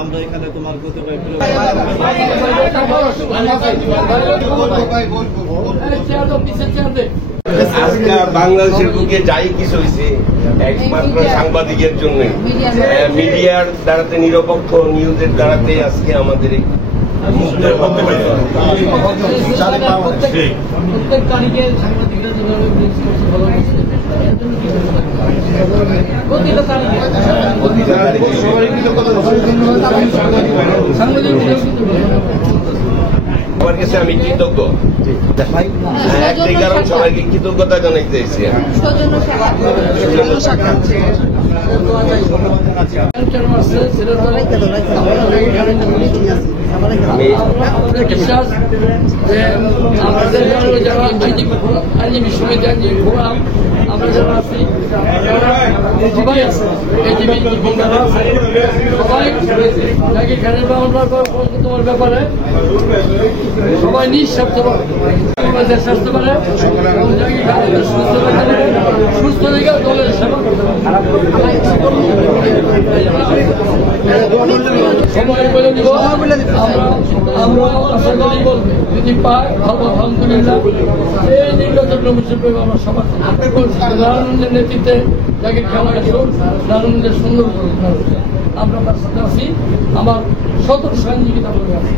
আমরা এখানে তোমার আজকে বাংলাদেশের বুকে যাই কিছু হয়েছে একমাত্র সাংবাদিকের জন্য, মিডিয়ার দ্বারাতে, নিরপেক্ষ নিউজের দ্বারাতে আজকে আমাদের এই মুক্তের হতে পারে। প্রত্যেক তারিখে সাংবাদিকরা যেভাবে প্রতিটা তারিখে সবার কাছে আমি কৃতজ্ঞ, একটাই কারণ সবাইকে কৃতজ্ঞতা জানাইতে চাইছি। বিশ্বাস যে আমাদের যারা আইনজীবী সমিতি আইনজীবী ফোরাম আমরা যারা আছি সবাই আছে, সবাই নাকি খানের তোমার ব্যাপারে সবাই নিঃস্বার্থভাবে স্বাস্থ্য পারে সুস্থ থেকে দলের সেবা করতে পারে। সবাই বলে দিব আমরা আশা করি বলবে যদি পাই ভালো, আলহামদুলিল্লাহ। এই নির্বাচন হিসেবে আমরা সবার নারায়ণের নেতৃত্বে যাকে খেলা গেছিল, নারায়ণের সুন্দর আমরা তার সাথে আছি, আমার সতর্ক সহযোগিতা করে আছি।